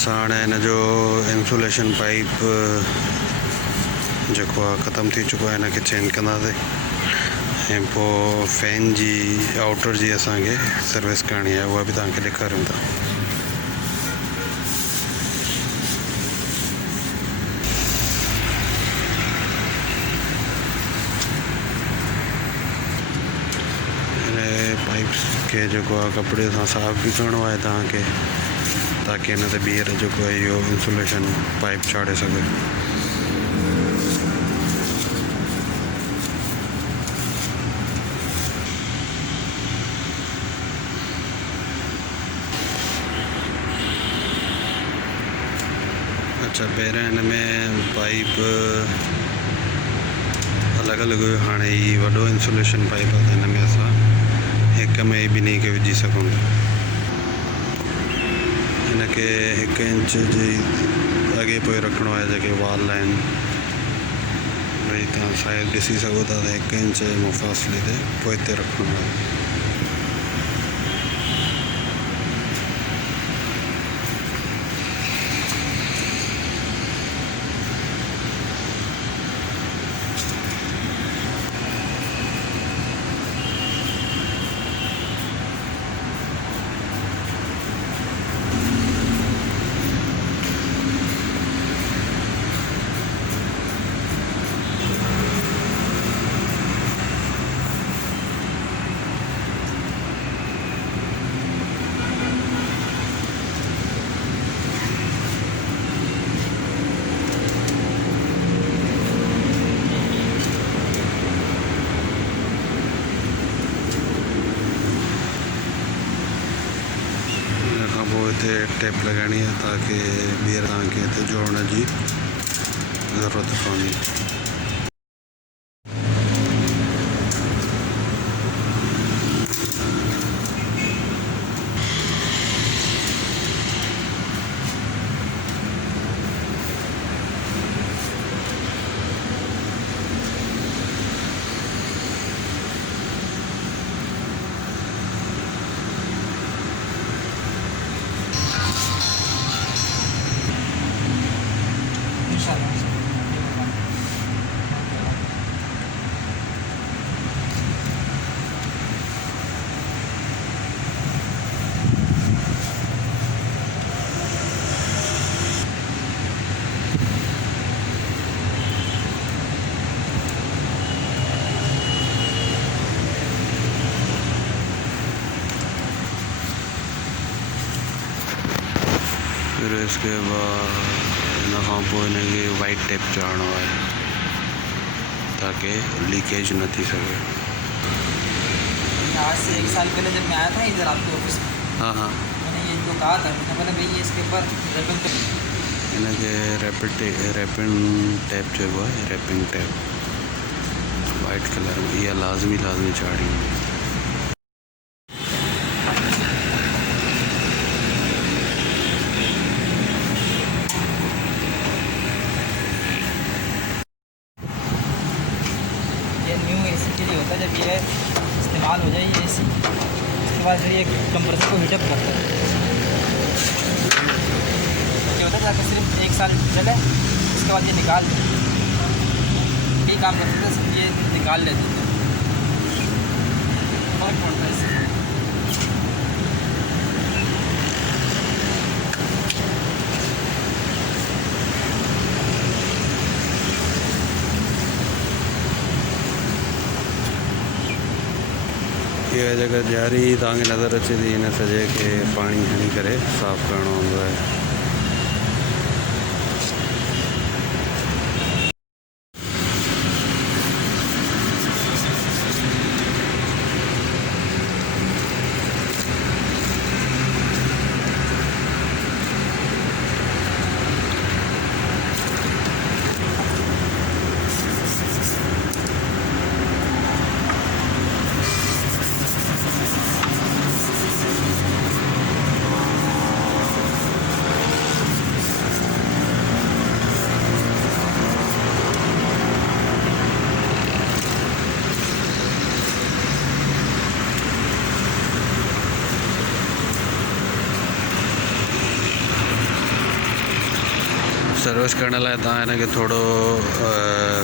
असां हाणे हिन जो इंसुलेशन पाइप जेको आहे ख़तमु थी चुको आहे, हिनखे चेंज कंदासीं ऐं पोइ फैन जी आउटर जी असांखे सर्विस करणी आहे, उहा बि तव्हांखे ॾेखारियूं था। पाइप्स खे जेको आहे कपिड़े सां साफ़ बि करिणो आहे तव्हांखे, ताकी हिन ते ॿीहर जेको आहे इहो इंसुलेशन पाइप चाढ़े सघे। अच्छा, पहिरियों हिन में पाइप अलॻि अलॻि हुयो, हाणे ही वॾो इंसुलेशन पाइप आहे, हिन में असां हिक में ई ॿिन्ही खे विझी सघूं था। हिनखे 1 इंच जी अॻे पोइ रखिणो आहे, जेके वाल आहिनि भई तव्हां शायदि ॾिसी सघो था त 1 इंच जे मुफ़ासिले ते पोइ हिते रखिणो आहे। हिते टेप लगानी है ताकि ॿीहर तव्हांखे हिते जोड़न जी ज़रूरत पवंदी। फिर इसके बाद इनके वाइट टेप चाढ़ो है ताकि लीकेज न थी सके। आज से 1 साल पहले जब मैं आया था इधर आपके ऑफिस में, हाँ हाँ, मैंने ये इनको कहा था, मैंने भाई ये इसके ऊपर रैपिंग टेप जो है रैपिंग टेप वाइट कलर में यह लाजमी चाड़ी। न्यू एसी के लिए होता है, जब ये इस्तेमाल हो जाए ये एसी, उसके बाद फिर ये कंप्रेसर को हीटअप करता है। ये होता है ताकि सिर्फ 1 साल चले, उसके बाद ये निकाल दें। यही काम करते थे, सब ये निकाल लेते थे, फर्क पड़ता है इससे। यह जगह जारी तव्हांखे नज़र अचे थी, हिन सॼे खे पाणी हणी करे साफ़ करिणो हूंदो आहे। सर्विस करण लाइ तव्हां हिन खे थोरो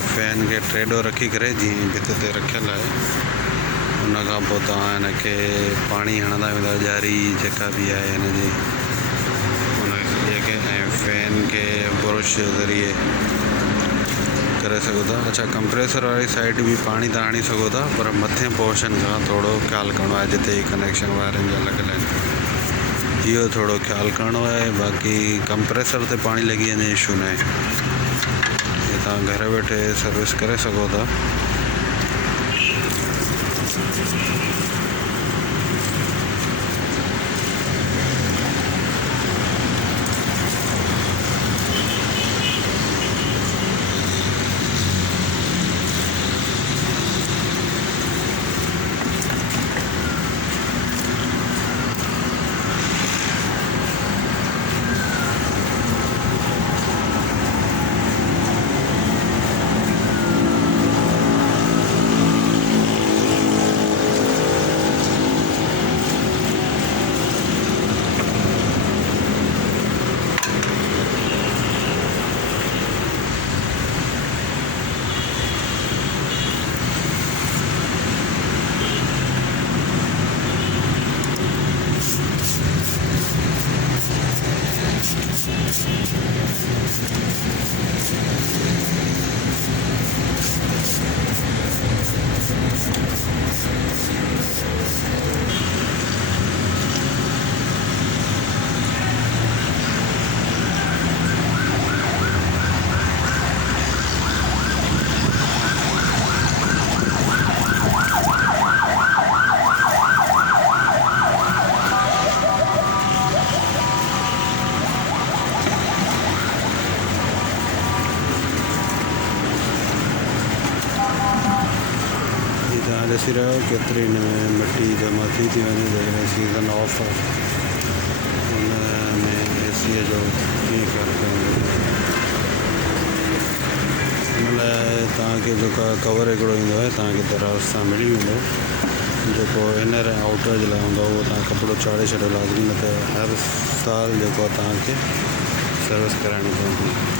फैन खे टेडो रखी करे जीअं भित ते रखियलु आहे उन खां पोइ तव्हां हिन खे पाणी हणंदा वेंदा ॼारी जेका बि आहे हिन जी उन जेके ऐं फैन खे ब्रुश जे ज़रिए करे सघो था। अच्छा कंप्रेसर वारी साइड बि पाणी त हणी सघो था पर मथे पोर्शन खां थोरो ख़्यालु करिणो आहे जिते कनेक्शन वायरनि जा लॻियल आहिनि इहो थोरो ख़्यालु करिणो आहे। बाक़ी कंप्रेसर ते पाणी लॻी वञे इशू न आहे, इहे तव्हां घर वेठे सर्विस करे सघो था। ॾिसी रहियो केतिरी हिन में मिटी जमा थी वञे जॾहिं सीज़न ऑफ आहे हुन में एसीअ जो कीअं ख़्यालु करिणो हिन लाइ तव्हांखे जेको आहे कवर हिकिड़ो ईंदो आहे तव्हांखे दराज़ सां मिली वेंदो जेको इनर ऐं आउटर जे लाइ हूंदो आहे उहो तव्हां कपिड़ो चाढ़े छॾियो लाज़मी न त हर साल जेको आहे तव्हांखे सर्विस कराइणी पवंदी।